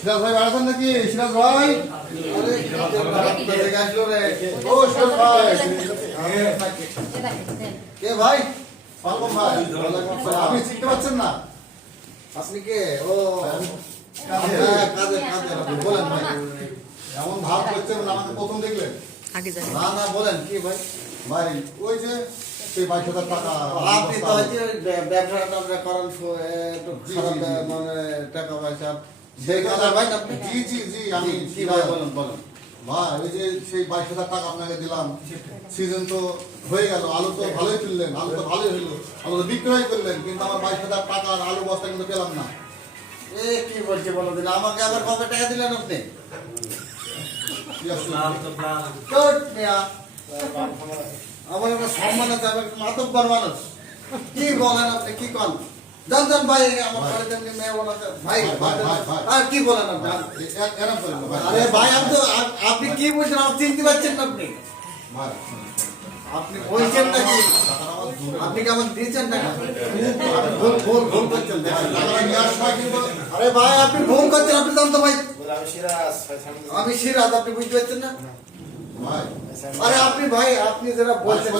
সিরাজ ভাই বাড়াতেন নাকি? সিরাজ ভাই আসলো রে। ও সিরাজ ভাই কে ভাই? ওয়ালাইকুম ভাই। আপনি চিনতে পারছেন না? আপনি কে? ও কাজে বলেন ভাই। এমন ভাব করছেন আমাকে প্রথম দেখলেন? না না বলেন কি ভাই? ভাই ওই যে সেই 22,000 টাকা আপনি তো হচ্ছে ব্যবসাটা করেন একটু খারাপ মানে টাকা পয়সা সেই কথা ভাই আপনি জি জি জি আমি কি ভাই বলেন বলেন ভাই ওই যে সেই 22,000 টাকা আপনাকে দিলাম সিজন তো হয়ে গেল আলু তো ভালোই তুললেন আলু তো ভালোই হলো আলু তো বিক্রয় করলেন কিন্তু আমার 22,000 টাকার আলু বস্তা কিন্তু পেলাম না এ কি বলছে বলো দিন আমাকে আবার কত টাকা দিলেন আপনি আমার একটা সম্মান আছে আমি মাতব্বর মানুষ কি বলেন আপনি কি কন জানতেন ভাই আমার বাড়িতে মেয়ে বলাতে ভাই আর কি বলেন আপনি আরে ভাই আমি তো আপনি কি বলছেন আপনি চিনতে পারছেন না আপনি আপনি বলছেন নাকি আপনি কি আমাকে দিয়েছেন টাকা ভুল করছেন আরে ভাই আপনি ভুল করছেন আপনি জানতো ভাই আমি সিরাজ আপনি বুঝতে পারছেন না আরে আপনি ভাই আপনি যারা বলছেন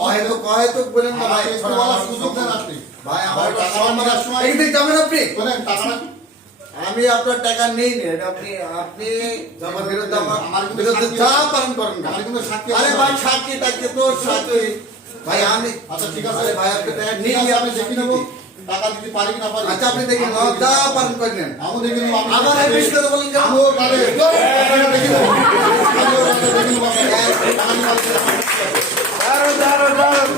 হয়তো হয়তো বলেন না ভাই ভাই আমার এইদিকে যাবেন আপনি আমি আপনার টাকা নেই নে আপনি আপনি আমার বিরুদ্ধে আমার বিরুদ্ধে যা পালন করেন না আরে ভাই সাক্ষী থাকে তো সাক্ষী ভাই আমি আচ্ছা ঠিক আছে ভাই আপনি টাকা নিয়ে আমি দেখে নেব টাকা দিতে পারি না পারি আচ্ছা আপনি দেখেন যা পালন করেন আমি দেখে নেব আমার এই বিষয়ে বলেন যে আমি দেখে নেব আমি দেখে নেব